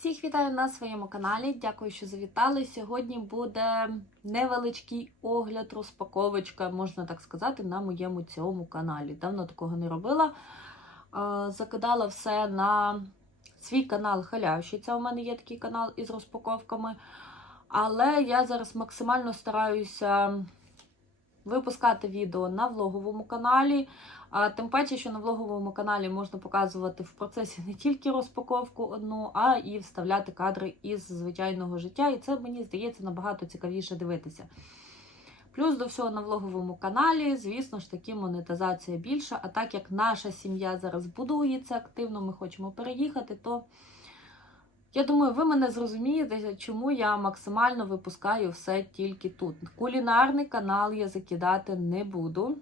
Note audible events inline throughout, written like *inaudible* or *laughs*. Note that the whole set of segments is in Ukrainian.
Всіх вітаю на своєму каналі. Дякую, що завітали. Сьогодні буде невеличкий огляд, розпаковочка, можна так сказати, на моєму цьому каналі. Давно такого не робила. Е, Закидала все на свій канал Халявщиця. У мене є такий канал із розпаковками. Але я зараз максимально стараюся випускати відео на влоговому каналі. Тим паче, що на влоговому каналі можна показувати в процесі не тільки розпаковку одну, а і вставляти кадри із звичайного життя. І це мені здається набагато цікавіше дивитися. Плюс до всього на влоговому каналі, звісно ж таки, монетизація більша. А так як наша сім'я зараз будується активно, ми хочемо переїхати, то я думаю, ви мене зрозумієте, чому я максимально випускаю все тільки тут. Кулінарний канал я закидати не буду.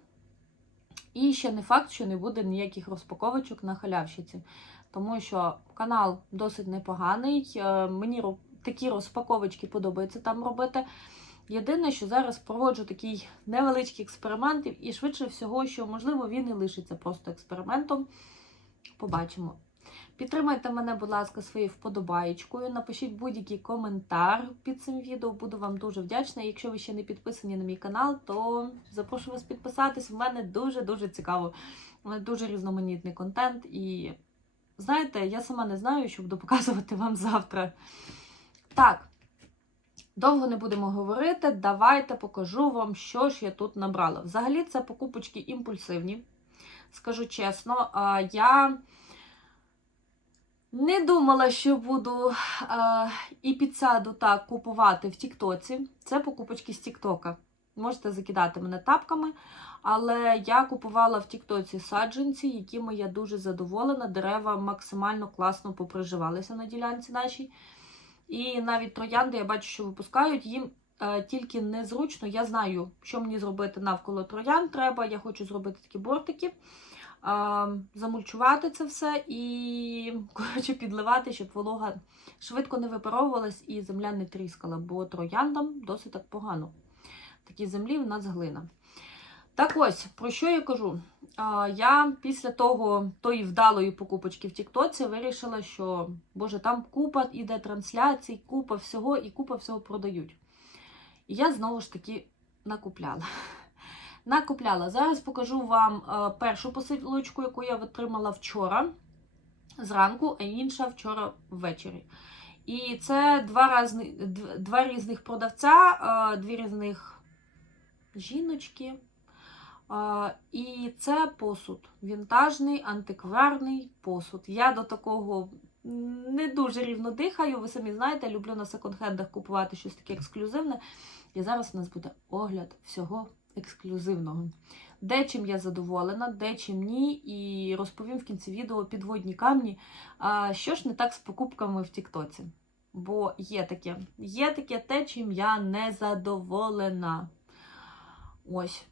І ще не факт, що не буде ніяких розпаковочок на халявщиці. Тому що канал досить непоганий. е, Мені такі розпаковочки подобається там робити. Єдине, що зараз проводжу такий невеличкий експеримент, і швидше всього, що можливо він і лишиться просто експериментом. Побачимо. Підтримайте мене, будь ласка, своєю вподобаєчкою. Напишіть будь-який коментар під цим відео. Буду вам дуже вдячна. Якщо ви ще не підписані на мій канал, то запрошую вас підписатись. У мене дуже-дуже цікаво. Дуже різноманітний контент. І знаєте, я сама не знаю, що буду показувати вам завтра. Так, довго не будемо говорити. Давайте покажу вам, що ж я тут набрала. Взагалі, це покупочки імпульсивні. Скажу чесно, я. Не думала, що буду е, і підсяду так купувати в Тіктоці. Це покупочки з Тіктока. Можете закидати мене тапками. Але я купувала в Тіктоці саджанці, якими я дуже задоволена. Дерева максимально класно поприживалися на ділянці нашій. І навіть троянди я бачу, що випускають. Їм е, тільки незручно. Я знаю, що мені зробити навколо троян треба. Я хочу зробити такі бортики а, замульчувати це все і коротше, підливати, щоб волога швидко не випаровувалась і земля не тріскала, бо трояндам досить так погано. В такій землі в нас глина. Так ось, про що я кажу? Я після того тої вдалої покупочки в Тіктоці вирішила, що Боже, там купа іде трансляцій, купа всього і купа всього продають. І я знову ж таки накупляла. Накупляла. Зараз покажу вам е, першу посилочку, яку я отримала вчора зранку, а інша вчора ввечері. І це два, різні, два різних продавця, е, дві різних жіночки. Е, І це посуд. Вінтажний, антикварний посуд. Я до такого не дуже рівно дихаю. Ви самі знаєте, люблю на секонд-хендах купувати щось таке ексклюзивне. І зараз у нас буде огляд всього ексклюзивного. Дечим я задоволена, дечим ні, і розповім в кінці відео підводні камні. Що ж не так з покупками в Тіктоці? Бо є таке, є таке те, чим я не задоволена. Ось,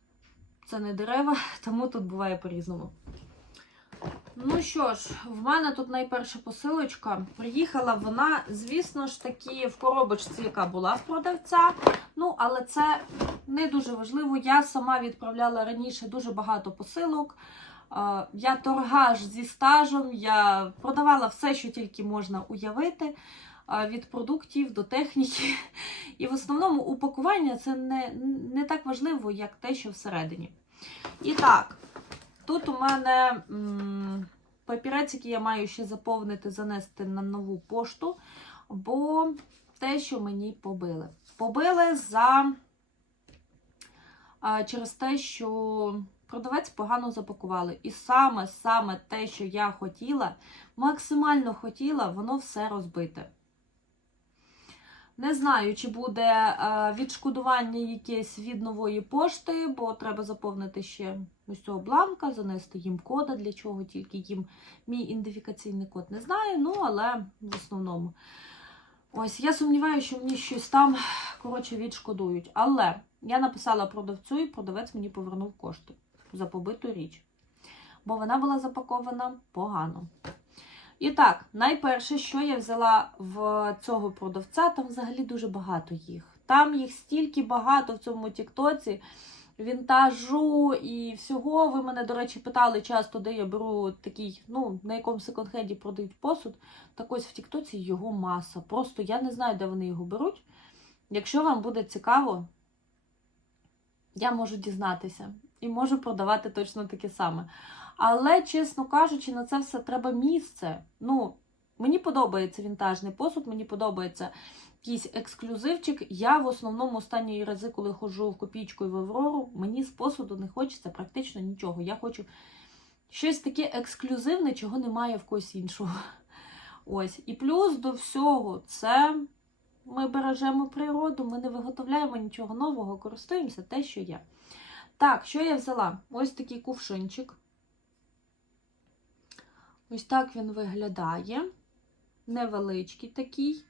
це не дерева, *laughs* тому тут буває по-різному. Ну що ж, в мене тут найперша посилочка. Приїхала вона, звісно ж таки, в коробочці, яка була в продавця. Ну, але це не дуже важливо. Я сама відправляла раніше дуже багато посилок. Я торгаш зі стажем, я продавала все, що тільки можна уявити. Від продуктів до техніки. І в основному упакування це не, не так важливо, як те, що всередині. І так, тут у мене папірець, який я маю ще заповнити, занести на нову пошту, бо те, що мені побили. Побили за через те, що продавець погано запакували. І саме саме те, що я хотіла, максимально хотіла, воно все розбите. Не знаю, чи буде е, відшкодування якесь від нової пошти, бо треба заповнити ще ось цього бланка, занести їм кода, для чого тільки їм мій ідентифікаційний код не знаю, ну але в основному. Ось, я сумніваюся, що мені щось там, коротше, відшкодують. Але я написала продавцю, і продавець мені повернув кошти за побиту річ. Бо вона була запакована погано. І так, найперше, що я взяла в цього продавця, там взагалі дуже багато їх. Там їх стільки багато в цьому Тіктоці. вінтажу і всього. Ви мене, до речі, питали часто, де я беру такий, ну, на якому секонд-хенді продають посуд. Так ось в Тіктоці його маса. Просто я не знаю, де вони його беруть. Якщо вам буде цікаво, я можу дізнатися і можу продавати точно таке саме. Але, чесно кажучи, на це все треба місце. Ну, мені подобається вінтажний посуд, мені подобається якийсь ексклюзивчик. Я в основному останні рази, коли ходжу в копійку і в Аврору, мені з посуду не хочеться практично нічого. Я хочу щось таке ексклюзивне, чого немає в когось іншого. Ось. І плюс до всього, це ми бережемо природу, ми не виготовляємо нічого нового, користуємося те, що є. Так, що я взяла? Ось такий кувшинчик. Ось так він виглядає. Невеличкий такий.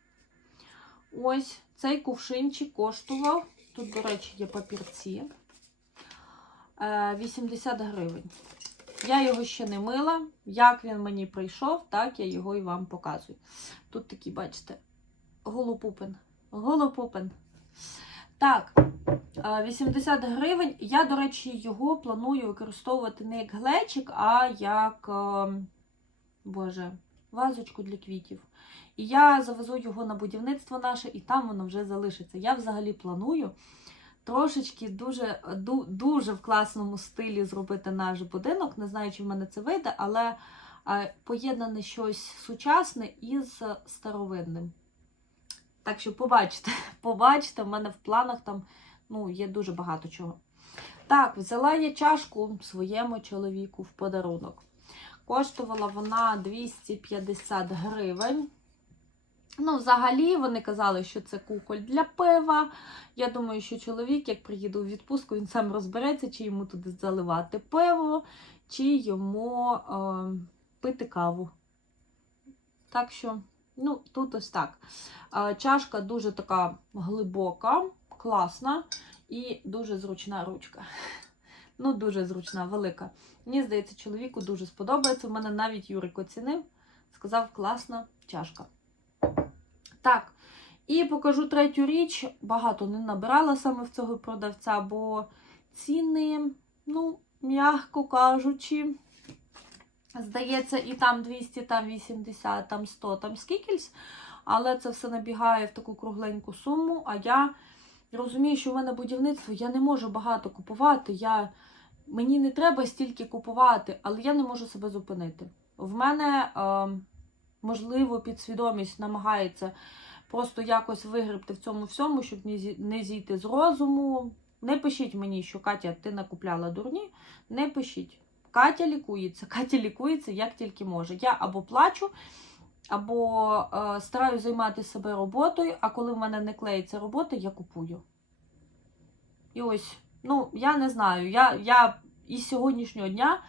Ось цей кувшинчик коштував. Тут, до речі, є папірці. е, 80 гривень. Я його ще не мила. Як він мені прийшов, так я його і вам показую. Тут такий, бачите, голопупин. Голопупин. Так, е, 80 гривень. Я, до речі, його планую використовувати не як глечик, а як, е, боже, вазочку для квітів. І я завезу його на будівництво наше, і там воно вже залишиться. Я взагалі планую трошечки дуже, дуже в класному стилі зробити наш будинок. Не знаю, чи в мене це вийде, але е, поєднане щось сучасне із старовинним. Так що побачите, *laughs* побачите, в мене в планах там ну, є дуже багато чого. Так, взяла я чашку своєму чоловіку в подарунок. Коштувала вона 250 гривень. Ну, взагалі, вони казали, що це куколь для пива. Я думаю, що чоловік, як приїде у відпустку, він сам розбереться, чи йому туди заливати пиво, чи йому е, пити каву. Так що, ну, тут ось так. Е, чашка дуже така глибока, класна і дуже зручна ручка. *laughs* Ну, дуже зручна, велика. Мені здається, чоловіку дуже сподобається. У мене навіть Юрик оцінив, сказав, класна чашка. Так, і покажу третю річ. Багато не набирала саме в цього продавця, бо ціни, ну, м'яко кажучи, здається, і там 200, там 80, там 100, там скількись, але це все набігає в таку кругленьку суму. А я розумію, що в мене будівництво, я не можу багато купувати. Я... Мені не треба стільки купувати, але я не можу себе зупинити. В мене, е, можливо, підсвідомість намагається просто якось вигребти в цьому всьому, щоб не зійти з розуму. Не пишіть мені, що Катя, ти накупляла дурні. Не пишіть. Катя лікується. *laughs* Катя лікується як тільки може. Я або плачу, або е, стараюсь займати себе роботою, а коли в мене не клеїться робота, я купую. І ось, ну, я не знаю. Я, я із сьогоднішнього дня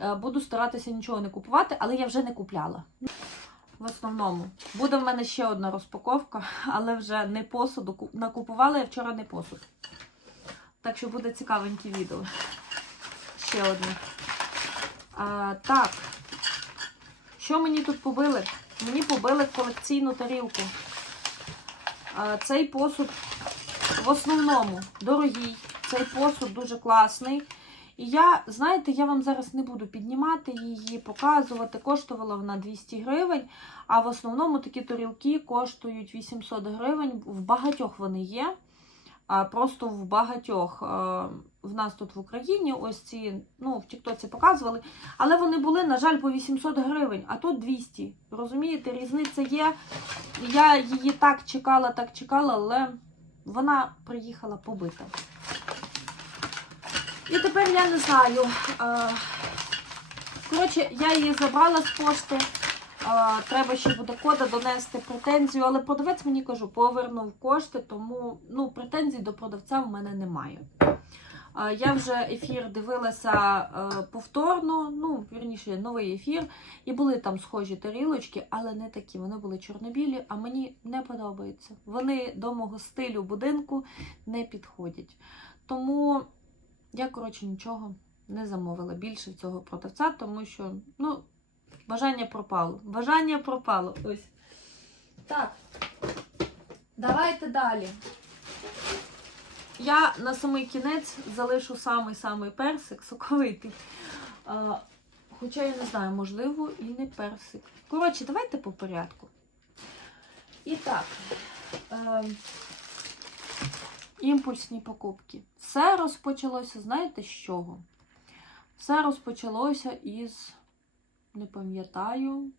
е, буду старатися нічого не купувати, але я вже не купляла. В основному. Буде в мене ще одна розпаковка, *laughs* але вже не посуду. Ку- Накупувала я вчора не посуд. Так що буде цікавеньке відео. Ще одне. А, так. Що мені тут побили? Мені побили колекційну тарілку. А, цей посуд в основному дорогий. Цей посуд дуже класний. І я, знаєте, я вам зараз не буду піднімати її, показувати. Коштувала вона 200 гривень, а в основному такі тарілки коштують 800 гривень. В багатьох вони є. Просто в багатьох. В нас тут в Україні ось ці, ну, в Тіктоці показували. Але вони були, на жаль, по 800 гривень, а тут 200. Розумієте, різниця є. Я її так чекала, так чекала, але вона приїхала побита. І тепер я не знаю. Коротше, я її забрала з пошти. Треба ще буде кода донести претензію, але продавець мені кажу, повернув кошти, тому ну, претензій до продавця в мене немає. Е, Я вже ефір дивилася е, повторно, ну, вірніше, новий ефір, і були там схожі тарілочки, але не такі. Вони були чорнобілі, а мені не подобається. Вони до мого стилю будинку не підходять. Тому я, коротше, нічого не замовила більше цього продавця, тому що, ну, бажання пропало. Бажання пропало. Ось. Так. Давайте далі. Я на самий кінець залишу самий-самий персик, соковитий. А, хоча я не знаю, можливо, і не персик. Коротше, давайте по порядку. І так, е, імпульсні покупки. Все розпочалося, знаєте з чого? Все розпочалося із, не пам'ятаю,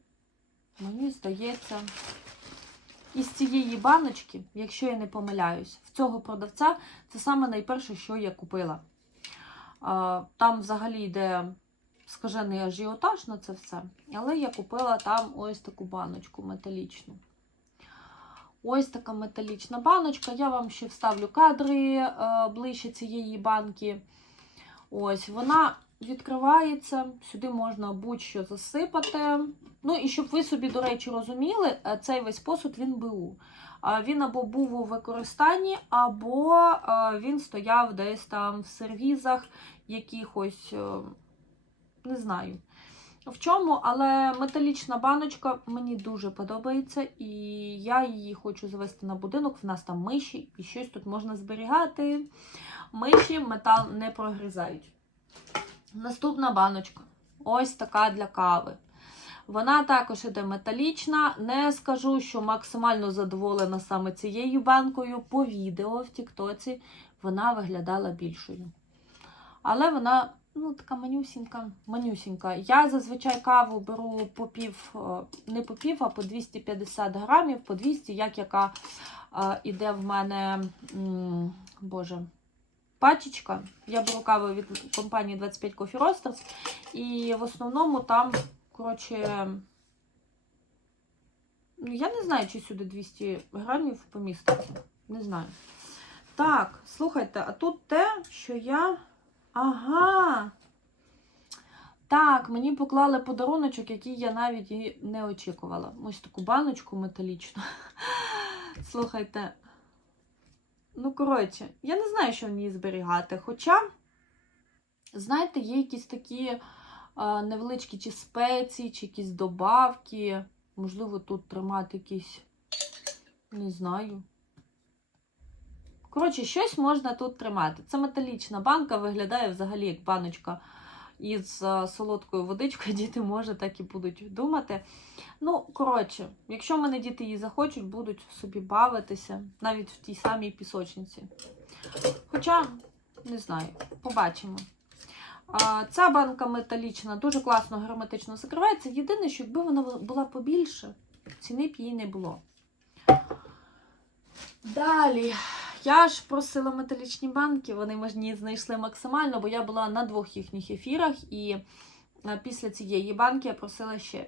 мені здається, із цієї баночки, якщо я не помиляюсь, в цього продавця це саме найперше, що я купила. Там взагалі йде скажений ажіотаж на це все, але я купила там ось таку баночку металічну. Ось така металічна баночка. Я вам ще вставлю кадри е, ближче цієї банки. Ось, вона відкривається, сюди можна будь-що засипати. Ну, і щоб ви собі, до речі, розуміли, е, цей весь посуд він БУ. Він або був у використанні, або е, він стояв десь там в сервізах якихось, е, не знаю. В чому, але металічна баночка мені дуже подобається, і я її хочу завести на будинок. В нас там миші, і щось тут можна зберігати. Миші метал не прогризають. Наступна баночка. Ось така для кави. Вона також іде металічна. Не скажу, що максимально задоволена саме цією банкою. По відео в Тіктоці вона виглядала більшою. Але вона, ну, така манюсінька, манюсінька. Я зазвичай каву беру по пів, е, не по пів, а по 250 грамів, по 200, як яка е, іде в мене, боже, пачечка. Я беру каву від компанії 25 Coffee Roasters. І в основному там, коротше, ну, я не знаю, чи сюди 200 грамів поміститься. Не знаю. Так, слухайте, а тут те, що я. Ага. Так, мені поклали подаруночок, який я навіть і не очікувала. Ось таку баночку металічну. *laughs* Слухайте. Ну, коротше, я не знаю, що в ній зберігати. Хоча, знаєте, є якісь такі а, невеличкі чи спеції, чи якісь добавки. Можливо, тут тримати якісь, не знаю. Коротше, щось можна тут тримати. Це металічна банка, виглядає взагалі як баночка із солодкою водичкою. *laughs* Діти, може, так і будуть думати. Ну, коротше, якщо мене діти її захочуть, будуть собі бавитися, навіть в тій самій пісочниці. Хоча, не знаю, побачимо. Ця банка металічна, дуже класно герметично закривається. Єдине, що якби вона була побільше, ціни б їй не було. Далі. Я ж просила металічні банки, вони мені знайшли максимально, бо я була на двох їхніх ефірах, і е, після цієї банки я просила ще.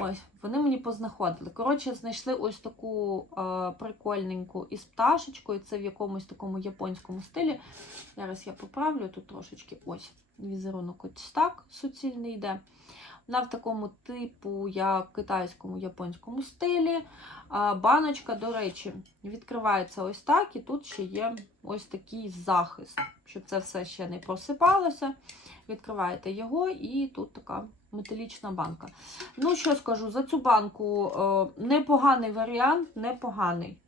Ось, вони мені познаходили. Коротше, знайшли ось таку е, прикольненьку із пташечкою. Це в якомусь такому японському стилі. Зараз я поправлю тут трошечки. Ось, візерунок ось так суцільний йде. Вона в такому типу, як китайському японському стилі. Баночка, до речі, відкривається ось так, і тут ще є ось такий захист, щоб це все ще не просипалося. Відкриваєте його, і тут така металічна банка. Ну, що скажу, за цю банку е, непоганий варіант, непоганий.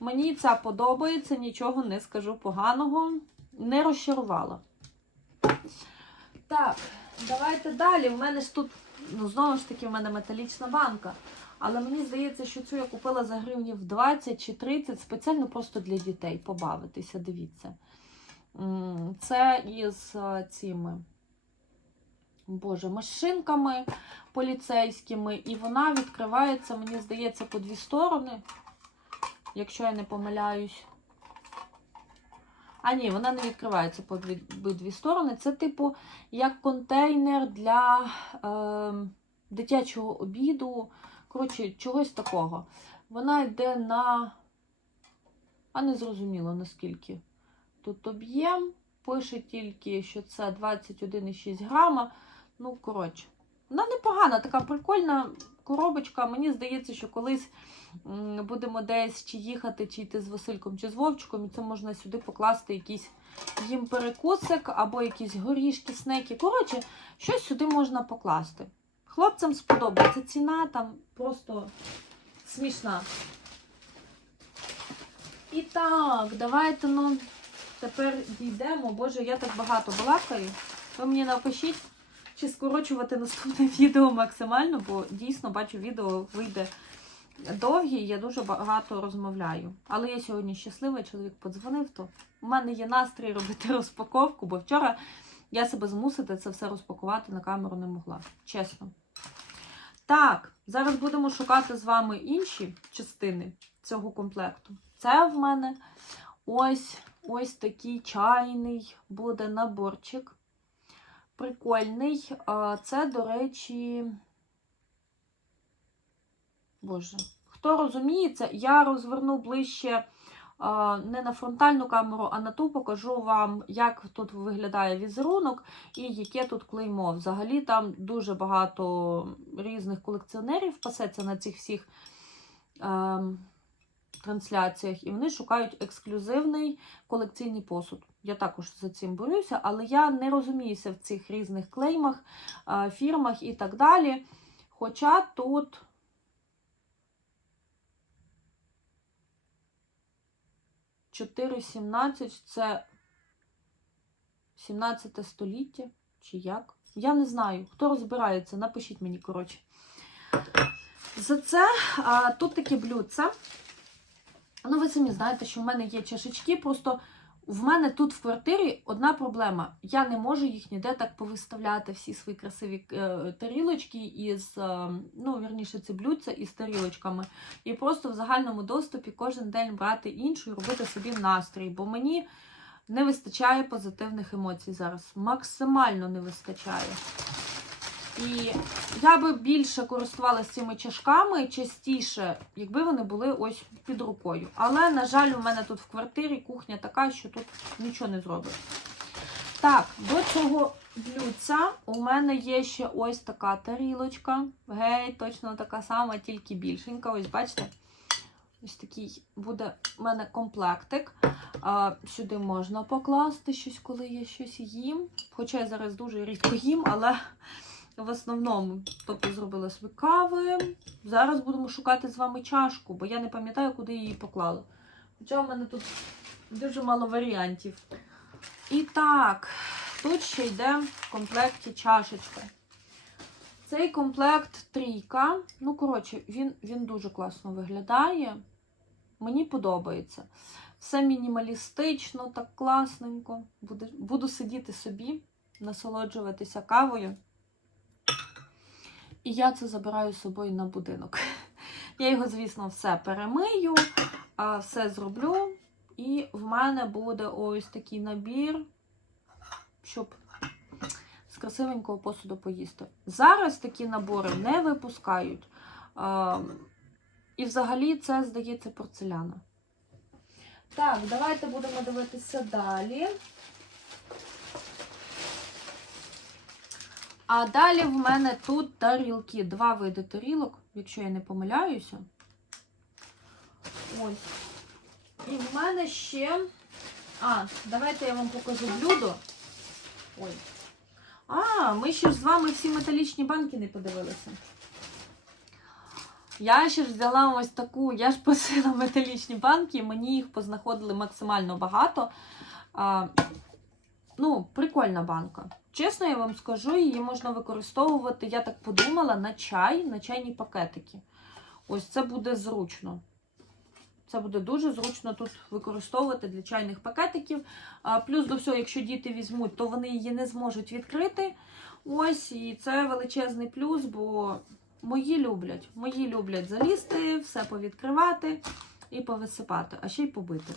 Мені ця подобається, нічого не скажу поганого. Не розчарувала. Так, давайте далі. У мене ж тут, ну, знову ж таки, в мене металічна банка. Але мені здається, що цю я купила за гривнів 20 чи 30 спеціально просто для дітей побавитися. Дивіться. Це із е, цими. Боже, машинками поліцейськими, і вона відкривається, мені здається, по дві сторони, якщо я не помиляюсь. А ні, вона не відкривається по дві, дві сторони. Це, типу, як контейнер для е, дитячого обіду. Коротше, чогось такого. Вона йде на. А не зрозуміло наскільки. Тут об'єм. Пише тільки, що це 21,6 грама. Ну, коротше, вона непогана, така прикольна коробочка. Мені здається, що колись будемо десь чи їхати, чи йти з Васильком, чи з Вовчиком, і це можна сюди покласти якийсь їм перекусик або якісь горішки, снеки. Коротше, щось сюди можна покласти. Хлопцям сподобається ціна там просто смішна. І так, давайте ну, тепер дійдемо. Боже, я так багато балакаю. Ви мені напишіть, чи скорочувати наступне *laughs* відео максимально, бо дійсно бачу, відео вийде довгі, я дуже багато розмовляю. Але я сьогодні щаслива, чоловік подзвонив, то у мене є настрій робити *laughs* розпаковку, бо вчора я себе змусити це все розпакувати на камеру не могла. Чесно. Так, зараз будемо шукати з вами інші частини цього комплекту. Це в мене ось ось такий чайний буде наборчик. Прикольний. Це, до речі. Боже, хто розуміється, я розверну ближче не на фронтальну камеру, а на ту покажу вам, як тут виглядає візерунок і яке тут клеймо. Взагалі там дуже багато різних колекціонерів пасеться на цих всіх е, трансляціях, і вони шукають ексклюзивний колекційний посуд. Я також за цим борюся, але я не розуміюся в цих різних клеймах, фірмах і так далі. Хоча тут. Чотири сімнадцять це 17 століття чи як? Я не знаю. Хто розбирається, напишіть мені, коротше. За це а, тут таке блюдце. Ну, ви самі знаєте, що в мене є чашечки, просто в мене тут в квартирі одна проблема. Я не можу їх ніде так повиставляти, всі свої красиві е, тарілочки із, е, ну, вірніше, це блюдця із тарілочками. І просто в загальному доступі кожен день брати іншу і робити собі настрій. Бо мені не вистачає позитивних емоцій зараз. Максимально не вистачає. І я би більше користувалася цими чашками частіше, якби вони були ось під рукою. Але, на жаль, у мене тут в квартирі кухня така, що тут нічого не зробиш. Так, до цього блюдця у мене є ще ось така тарілочка. Гей, точно така сама, тільки більшенька. Ось бачите? Ось такий буде у мене комплектик. А, Сюди можна покласти щось, коли я щось їм. Хоча я зараз дуже рідко їм, але в основному, тобто зробила собі кави. Зараз будемо шукати з вами чашку, бо я не пам'ятаю, куди її поклала. Хоча в мене тут дуже мало варіантів. І так, тут ще йде в комплекті чашечка. Цей комплект трійка. Ну, коротше, він, він дуже класно виглядає. Мені подобається. Все мінімалістично, так класненько. Буду, буду сидіти собі, насолоджуватися кавою. І я це забираю з собою на будинок. *laughs* Я його, звісно, все перемию, все зроблю. І в мене буде ось такий набір, щоб з красивенького посуду поїсти. Зараз такі набори не випускають. І взагалі це, здається, порцеляна. Так, давайте будемо дивитися далі. А далі в мене тут тарілки. Два види тарілок, якщо я не помиляюся. Ось. І в мене ще. А, давайте я вам покажу блюдо. Ой. А, ми ще ж з вами всі металічні банки не подивилися. Я ще ж взяла ось таку, я ж просила металічні банки, мені їх познаходили максимально багато. А, Ну, прикольна банка. Чесно, я вам скажу, її можна використовувати, я так подумала, на чай, на чайні пакетики. Ось це буде зручно. Це буде дуже зручно тут використовувати для чайних пакетиків. А, плюс до всього, якщо діти візьмуть, то вони її не зможуть відкрити. Ось, і це величезний плюс, бо мої люблять. Мої люблять залізти, все повідкривати і повисипати, а ще й побити.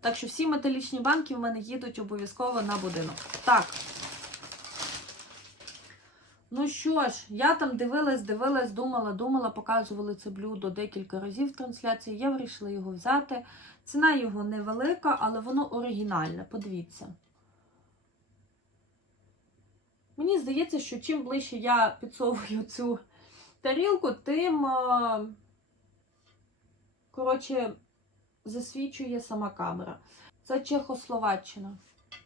Так що всі металічні банки в мене їдуть обов'язково на будинок. Так. Ну що ж, я там дивилась, дивилась, думала, думала, показували це блюдо декілька разів в трансляції. Я вирішила його взяти. Ціна його невелика, але воно оригінальне. Подивіться. Мені здається, що чим ближче я підсовую цю тарілку, тим, коротше, засвічує сама камера. Це Чехословаччина.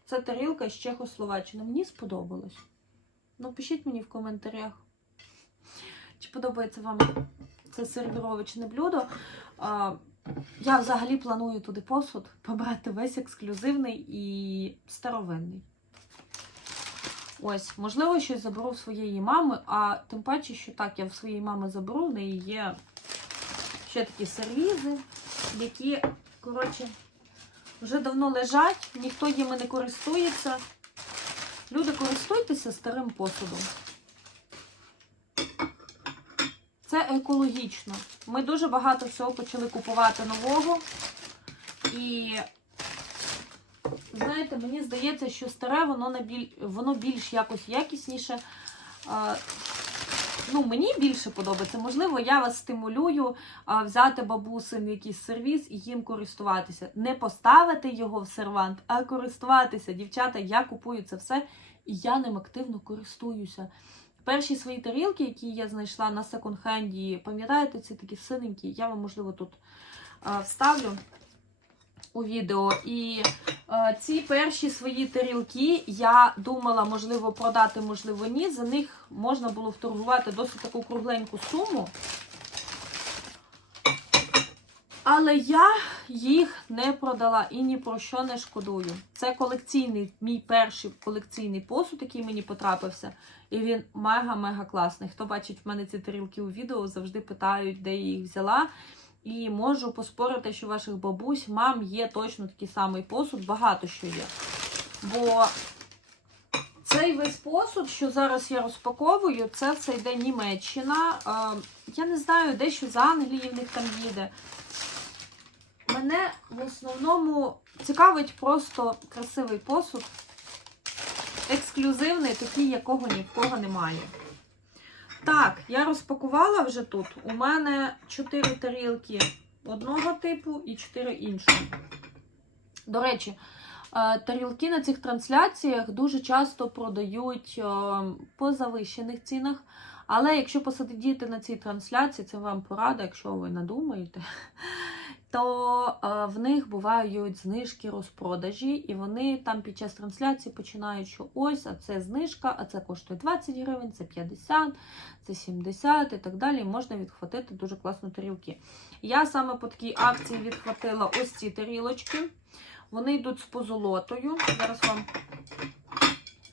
Це тарілка з Чехословаччини. Мені сподобалось. Ну, пишіть мені в коментарях, чи подобається вам це сервіровочне блюдо. Я взагалі планую туди посуд побрати весь ексклюзивний і старовинний. Ось, можливо, щось заберу в своєї мами, а тим паче, що так, я в своєї мами заберу, в неї є ще такі сервізи, які, коротше, вже давно лежать, ніхто їми не користується. Люди, користуйтеся старим посудом. Це екологічно. Ми дуже багато всього почали купувати нового. І, знаєте, мені здається, що старе, воно, воно більш якось якісніше. Ну, мені більше подобається. Можливо, я вас стимулюю а, взяти бабусин якийсь сервіс і їм користуватися. Не поставити його в сервант, а користуватися. Дівчата, я купую це все, і я ним активно користуюся. Перші свої тарілки, які я знайшла на секонд-хенді, пам'ятаєте, ці такі синенькі, я вам, можливо, тут а, вставлю у відео. І а, ці перші свої тарілки я думала, можливо, продати, можливо, ні. За них можна було вторгувати досить таку кругленьку суму. Але я їх не продала і ні про що не шкодую. Це колекційний, мій перший колекційний посуд, який мені потрапився. І він мега-мега класний. Хто бачить в мене ці тарілки у відео, завжди питають, де я їх взяла. І можу поспорити, що ваших бабусь, мам є точно такий самий посуд, багато що є. Бо цей весь посуд, що зараз я розпаковую, це все йде Німеччина. Е, Я не знаю, дещо з Англії в них там їде. Мене в основному цікавить просто красивий посуд. Ексклюзивний, такий, якого ні в кого немає. Так, я розпакувала вже тут. У мене 4 тарілки одного типу і 4 іншого. До речі, е, тарілки на цих трансляціях дуже часто продають е, по завищених цінах. Але якщо посидіти на цій трансляції, це вам порада, якщо ви надумаєте, то е, в них бувають знижки розпродажі, і вони там під час трансляції починають, що ось, а це знижка, а це коштує 20 гривень, це 50, це 70 і так далі. Можна відхватити дуже класно тарілки. Я саме по такій акції відхватила ось ці тарілочки. Вони йдуть з позолотою. Зараз вам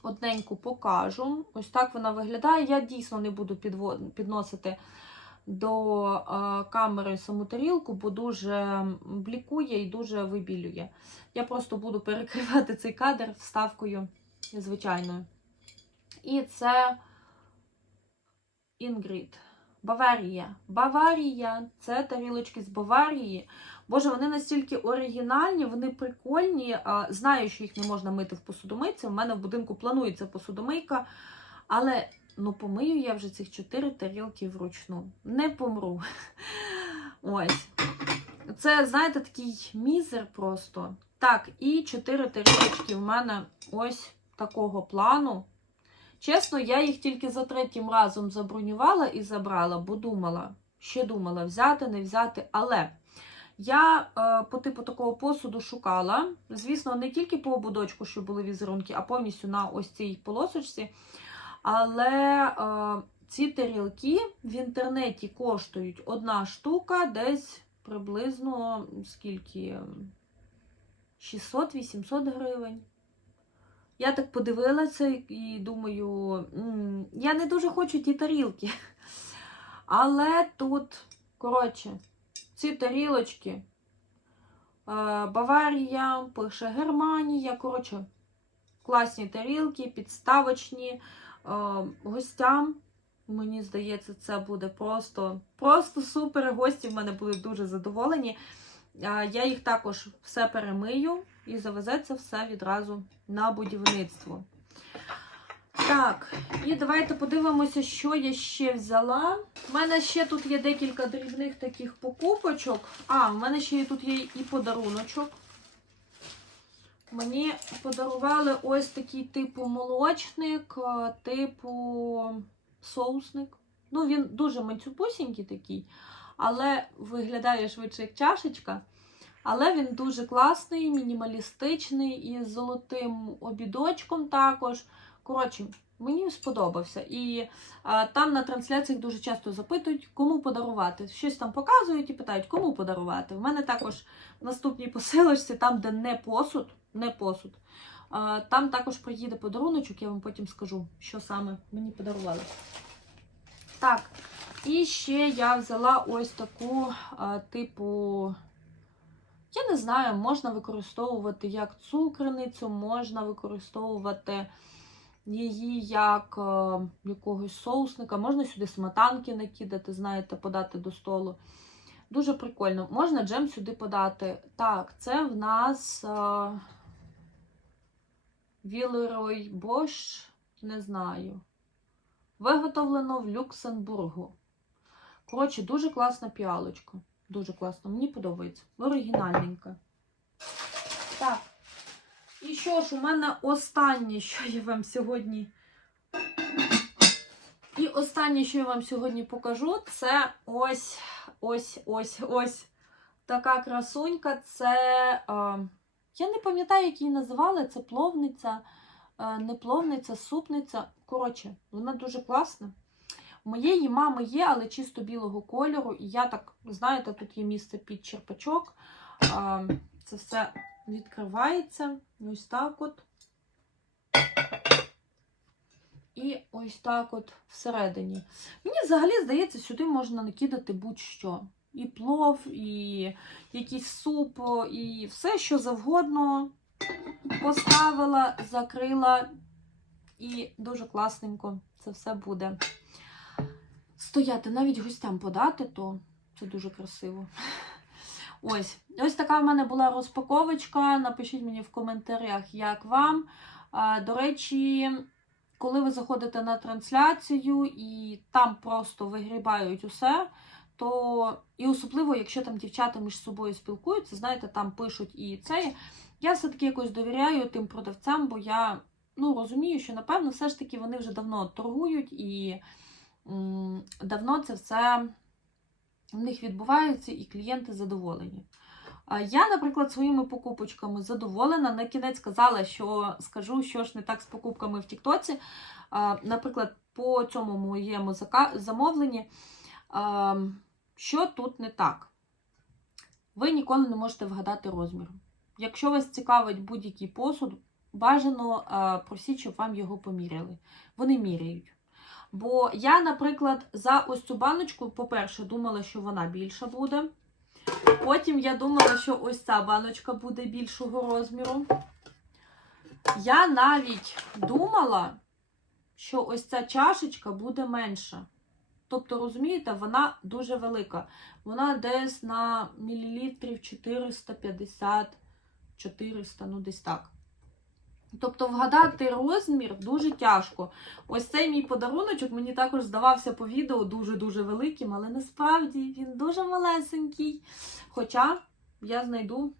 одненьку покажу. Ось так вона виглядає. Я дійсно не буду підносити до е, камери саму тарілку, бо дуже блікує і дуже вибілює. Я просто буду перекривати цей кадр вставкою звичайною. І це Інгрід. Баварія. Баварія це тарілочки з Баварії. Боже, вони настільки оригінальні, вони прикольні. Знаю, що їх не можна мити в посудомийці. У мене в будинку планується посудомийка. Але ну, помию я вже цих чотири тарілки вручну. Не помру. *laughs* Ось. Це, знаєте, такий мізер просто. Так, і чотири тарілочки в мене ось такого плану. Чесно, я їх тільки за третім разом забронювала і забрала, бо думала, ще думала, взяти, не взяти. Але я е, по типу такого посуду шукала. Звісно, не тільки по ободочку, що були візерунки, а повністю на ось цій полосочці. Але е, ці тарілки в інтернеті коштують одна штука десь приблизно скільки? 600-800 гривень. Я так подивилася і думаю, я не дуже хочу ті тарілки. Але тут, коротше, ці тарілочки. е, Баварія, пише Германія. Коротше, класні тарілки, підставочні гостям. Мені здається, це буде просто, просто супер. Гості в мене будуть дуже задоволені. Е, Я їх також все перемию і завезеться все відразу на будівництво. Так, і давайте подивимося, що я ще взяла. У мене ще тут є декілька дрібних таких покупочок. А, в мене ще тут є і подаруночок. Мені подарували ось такий типу молочник, е, типу соусник. Ну, він дуже манцюпусінький такий, але виглядає швидше як чашечка. Але він дуже класний, мінімалістичний, із золотим обідочком також. Коротше, Мені сподобався. І а, там на трансляціях дуже часто запитують, кому подарувати. Щось там показують і питають, кому подарувати. В мене також в наступній посилочці, там, де не посуд, не посуд. Там також приїде подаруночок, я вам потім скажу, що саме мені подарували. Так, і ще я взяла ось таку, типу, я не знаю, можна використовувати як цукерницю, можна використовувати її як е, якогось соусника, можна сюди сметанки накидати, знаєте, подати до столу. Дуже прикольно. Можна джем сюди подати. Так, це в нас е, Вілерой Бош, не знаю. Виготовлено в Люксембургу. Коротше, дуже класна піалочка. Дуже класно, мені подобається. Оригінальненька. Так. І що ж, у мене останнє, що я вам сьогодні. І останнє, що я вам сьогодні покажу, це ось ось ось ось така красунька. Це. Е, я не пам'ятаю, як її називали. Це пловниця, е, не пловниця, супниця. Коротше, вона дуже класна. У моєї мами є, але чисто білого кольору. І я так, знаєте, тут є місце під черпачок. Це все відкривається. Ось так от. І ось так от всередині. Мені взагалі здається, сюди можна накидати будь-що. І плов, і якийсь суп, і все, що завгодно. Поставила, закрила, і дуже класненько це все буде стояти. Навіть гостям подати, то це дуже красиво. Ось, ось така в мене була розпаковочка. Напишіть мені в коментарях, як вам. До речі, коли ви заходите на трансляцію і там просто вигрібають усе, то і особливо, якщо там дівчата між собою спілкуються, знаєте, там пишуть і це. Я все-таки якось довіряю тим продавцям, бо я ну, розумію, що, напевно, все ж таки вони вже давно торгують і м, давно це все в них відбувається, і клієнти задоволені. Я, наприклад, своїми покупочками задоволена. На кінець сказала, що скажу, що ж не так з покупками в Тіктоці. Наприклад, по цьому моєму замовленні, що тут не так? Ви ніколи не можете вгадати розмір. Якщо вас цікавить будь-який посуд, бажано а, просіть, щоб вам його поміряли. Вони міряють. Бо я, наприклад, за ось цю баночку, по-перше, думала, що вона більша буде. Потім я думала, що ось ця баночка буде більшого розміру. Я навіть думала, що ось ця чашечка буде менша. Тобто, розумієте, вона дуже велика. Вона десь на мілілітрів 450, 400, ну десь так. Тобто вгадати розмір дуже тяжко. Ось цей мій подаруночок мені також здавався по відео дуже-дуже великим, але насправді він дуже малесенький. Хоча я знайду,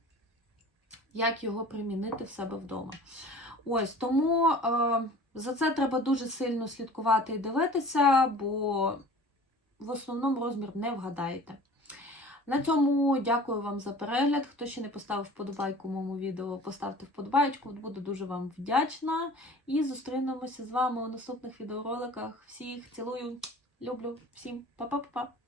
як його примінити в себе вдома. Ось тому е, за це треба дуже сильно слідкувати і дивитися, бо в основному розмір не вгадаєте. На цьому дякую вам за перегляд. Хто ще не поставив вподобайку моєму відео, поставте вподобайку, буду дуже вам вдячна. І зустрінемося з вами у наступних відеороликах. Всіх цілую, люблю, всім па-па-па-па!